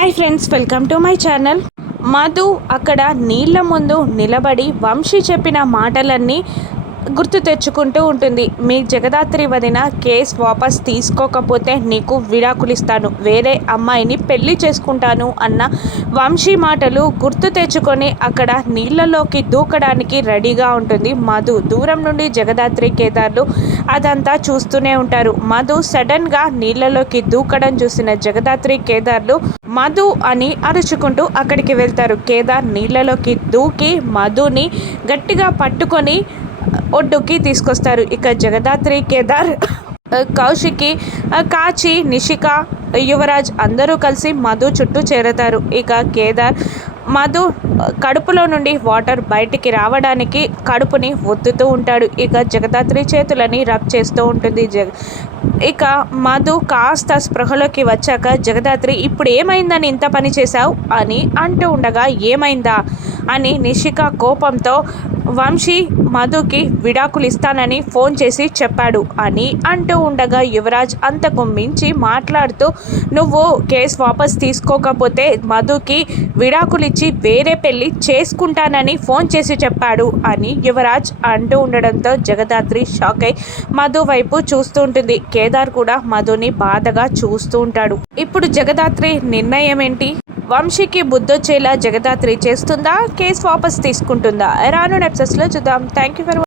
Hi friends, welcome to my channel. Madhu అక్కడ నీళ్ళ ముందు నిలబడి వంశీ చెప్పిన మాటలన్నీ గుర్తు తెచ్చుకుంటూ ఉంటుంది. మీ జగదాత్రి వదిన కేస్ వాపస్ తీసుకోకపోతే నీకు విడాకులు ఇస్తాను, వేరే అమ్మాయిని పెళ్లి చేసుకుంటాను అన్న వంశీ మాటలు గుర్తు తెచ్చుకొని అక్కడ నీళ్ళలోకి దూకడానికి రెడీగా ఉంటుంది మధు. దూరం నుండి జగదాత్రి కేదార్లు అదంతా చూస్తూనే ఉంటారు. మధు సడన్గా నీళ్ళలోకి దూకడం చూసిన జగదాత్రి కేదార్లు మధు అని అరుచుకుంటూ అక్కడికి వెళ్తారు. కేదార్ నీళ్ళలోకి దూకి మధుని గట్టిగా పట్టుకొని ఒడ్డుకి తీసుకొస్తారు. ఇక జగదాత్రి, కేదార్, కౌశికి, కాచి, నిషిక, యువరాజ్ అందరూ కలిసి మధు చుట్టూ చేరతారు. ఇక కేదార్ మధు కడుపులో నుండి వాటర్ బయటికి రావడానికి కడుపుని ఒత్తుతూ ఉంటాడు. ఇక జగదాత్రి చేతులని రబ్ చేస్తూ ఉంటుంది. ఇక మధు కాస్త స్పృహలోకి వచ్చాక జగదాత్రి, ఇప్పుడు ఏమైందని ఇంత పని చేశావు అని అంటూ ఉండగా, ఏమైందా అని నిషిక కోపంతో, వంశీ మధుకి విడాకులు ఇస్తానని ఫోన్ చేసి చెప్పాడు అని అంటూ ఉండగా, యువరాజ్ అంతకు మించి మాట్లాడుతూ, నువ్వు కేసు వాపస్ తీసుకోకపోతే మధుకి విడాకులు ఇచ్చి వేరే పెళ్లి చేసుకుంటానని ఫోన్ చేసి చెప్పాడు అని యువరాజ్ అంటూ ఉండడంతో జగదాత్రి షాక్ అయి మధు వైపు చూస్తూ ఉంటుంది. కేదార్ కూడా మధుని బాధగా చూస్తూ ఉంటాడు. ఇప్పుడు జగదాత్రి నిర్ణయం ఏంటి? వంశీకి బుద్ధొచ్చేలా జగదాత్రి చేస్తుందా, కేసు వాపస్ తీసుకుంటుందా? రాను ఎపిసోడ్స్లో చూద్దాం. Thank you for